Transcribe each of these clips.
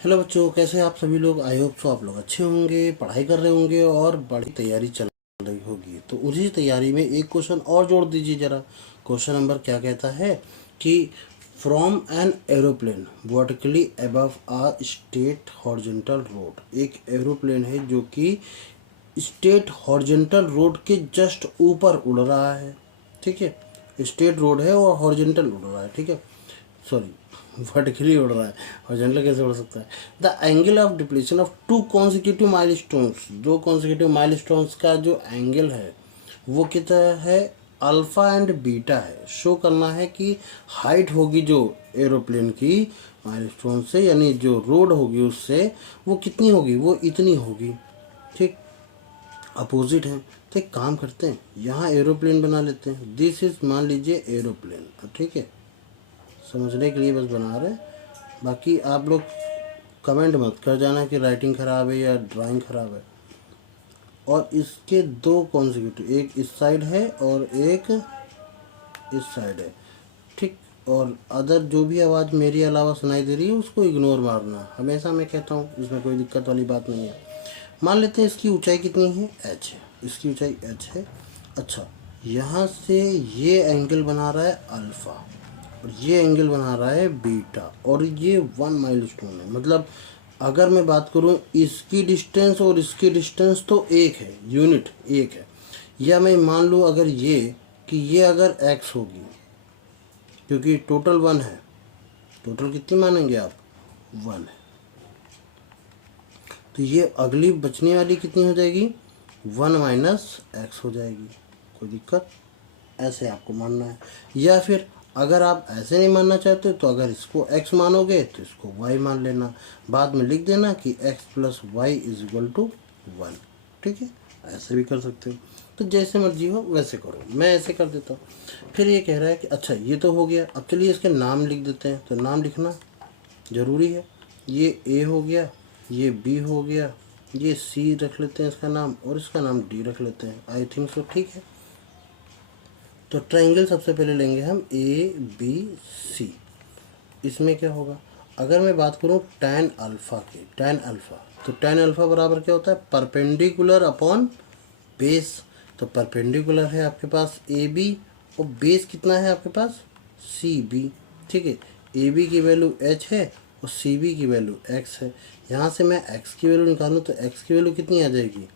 Hello बच्चों, कैसे हैं आप सभी लोग। आई होप सो आप लोग अच्छे होंगे, पढ़ाई कर रहे होंगे और बड़ी तैयारी चल रही होगी। तो उसी तैयारी में एक क्वेश्चन और जोड़ दीजिए ज़रा। क्वेश्चन नंबर क्या कहता है कि from an aeroplane vertically above a straight horizontal road. एक एरोप्लेन है जो कि स्टेट हॉरिजॉन्टल रोड के जस्ट ऊपर उड़ रहा है। ठीक है, स्टेट रोड है और हॉरिजॉन्टल उड़ रहा है। ठीक है, सॉरी वर्टिकली उड़ रहा है, हॉरिजॉन्टल कैसे उड़ सकता है। The angle of depletion of to consecutive milestones, दो कॉन्सिक्यूटिव माइलस्टोन्स का जो एंगल है वो कितना है, अल्फा एंड बीटा है। शो करना है कि हाइट होगी जो एरोप्लेन की माइलस्टोन से, यानी जो रोड होगी उससे वो कितनी होगी, वो इतनी होगी। ठीक, अपोजिट है। तो एक काम करते हैं, यहाँ एरोप्लेन बना लेते हैं। दिस इज, मान लीजिए एरोप्लेन। ठीक है, समझने के लिए बस बना रहे हैं, बाकी आप लोग कमेंट मत कर जाना कि राइटिंग ख़राब है या ड्राइंग ख़राब है। और इसके दो कॉन्सिक्यूटिव, एक इस साइड है और एक इस साइड है। ठीक, और अदर जो भी आवाज़ मेरी अलावा सुनाई दे रही है उसको इग्नोर मारना, हमेशा मैं कहता हूँ, इसमें कोई दिक्कत वाली बात नहीं है। मान लेते हैं इसकी ऊंचाई कितनी है, h है, इसकी ऊंचाई h है। अच्छा, यहाँ से ये एंगल बना रहा है अल्फ़ा और ये एंगल बना रहा है बीटा, और ये 1 माइलस्टोन है। मतलब अगर मैं बात करूँ इसकी डिस्टेंस और इसकी डिस्टेंस तो एक है, यूनिट एक है। या मैं मान लूँ अगर ये कि ये अगर x होगी, क्योंकि टोटल 1 है, टोटल कितनी मानेंगे आप, 1 है, तो ये अगली बचने वाली कितनी हो जाएगी, 1 - x हो जाएगी। कोई दिक्कत, ऐसे आपको मानना है। या फिर अगर आप ऐसे नहीं मानना चाहते तो अगर इसको x मानोगे तो इसको y मान लेना, बाद में लिख देना कि x + y = 1। ठीक है, ऐसे भी कर सकते हो, तो जैसे मर्जी हो वैसे करो, मैं ऐसे कर देता हूँ। फिर ये कह रहा है कि अच्छा ये तो हो गया, अब चलिए इसके नाम लिख देते हैं। तो नाम लिखना ज़रूरी है। ये A हो गया, ये B हो गया, ये C रख लेते हैं इसका नाम, और इसका नाम D रख लेते हैं। आई थिंक सो ठीक है। तो ट्रायंगल सबसे पहले लेंगे हम ABC। इसमें क्या होगा, अगर मैं बात करूं tan अल्फ़ा की, tan अल्फ़ा, तो tan अल्फ़ा बराबर क्या होता है, परपेंडिकुलर अपॉन बेस। तो परपेंडिकुलर है आपके पास AB और बेस कितना है आपके पास, CB। ठीक है, AB की वैल्यू h है और CB की वैल्यू x है। यहाँ से मैं x की वैल्यू निकालूँ तो x की वैल्यू कितनी आ जाएगी,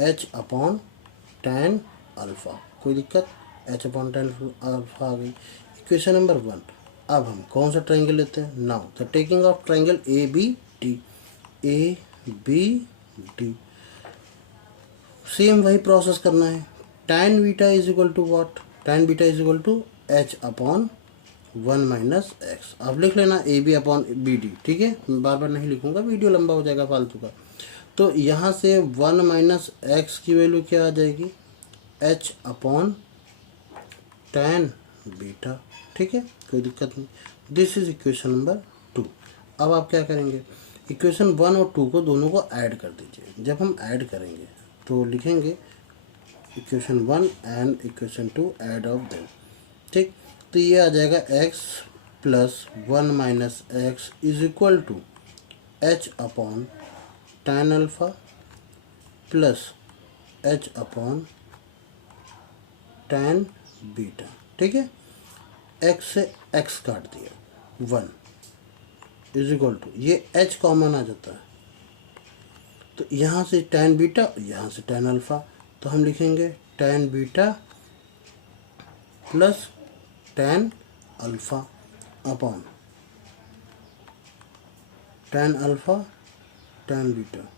h/tan अल्फ़ा। कोई दिक्कत, h/tan अल्फ़ा आ गई। Equation number 1। अब हम कौन सा ट्रायंगल लेते हैं, now the taking of triangle ABD। ABD same वही प्रोसेस करना है। tan beta is equal to what, tan beta is equal to h/1 - x। अब लिख लेना AB/BD। ठीक है, मैं बार बार नहीं लिखूंगा, वीडियो लंबा हो जाएगा फालतू का। तो यहाँ से 1 - x की वैल्यू क्या आ जाएगी, h/tan बीटा। ठीक है, कोई दिक्कत नहीं। This is equation number 2। अब आप क्या करेंगे, इक्वेशन 1 और 2 को दोनों को ऐड कर दीजिए। जब हम ऐड करेंगे तो लिखेंगे equation 1 and equation 2 add of them. ठीक, तो ये आ जाएगा x + 1 - x is equal to h/tan alpha plus h/tan beta. ठीक है, x से x काट दिया, 1 इज इक्वल टू, ये h कॉमन आ जाता है, तो यहाँ से tan बीटा, यहाँ से tan अल्फ़ा, तो हम लिखेंगे tan beta plus tan alpha upon tan alpha tan beta.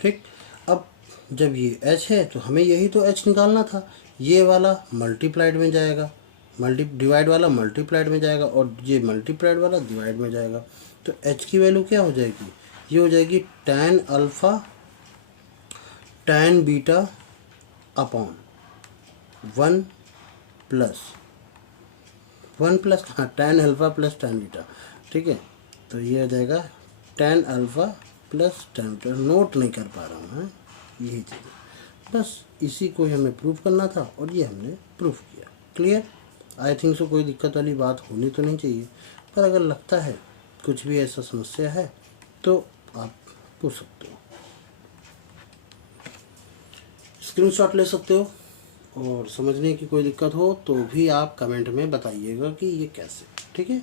ठीक, अब जब ये h है तो हमें यही तो h निकालना था। ये वाला मल्टीप्लाइड में जाएगा, डिवाइड वाला मल्टीप्लाइड में जाएगा, और ये मल्टीप्लाइड वाला डिवाइड में जाएगा। तो h की वैल्यू क्या हो जाएगी, ये हो जाएगी tan alpha tan beta upon 1 plus हाँ tan alpha plus tan beta. ठीक है, तो ये हो जाएगा tan alpha plus tan beta. Note नहीं कर पा रहा हूँ, हाँ यही चीज़, बस इसी को ही हमें प्रूफ करना था और ये हमने प्रूफ किया। क्लियर, आई थिंक सो कोई दिक्कत वाली बात होनी तो नहीं चाहिए, पर अगर लगता है कुछ भी ऐसा समस्या है तो आप पूछ सकते हो, स्क्रीनशॉट ले सकते हो, और समझने की कोई दिक्कत हो तो भी आप कमेंट में बताइएगा कि ये कैसे, ठीक है।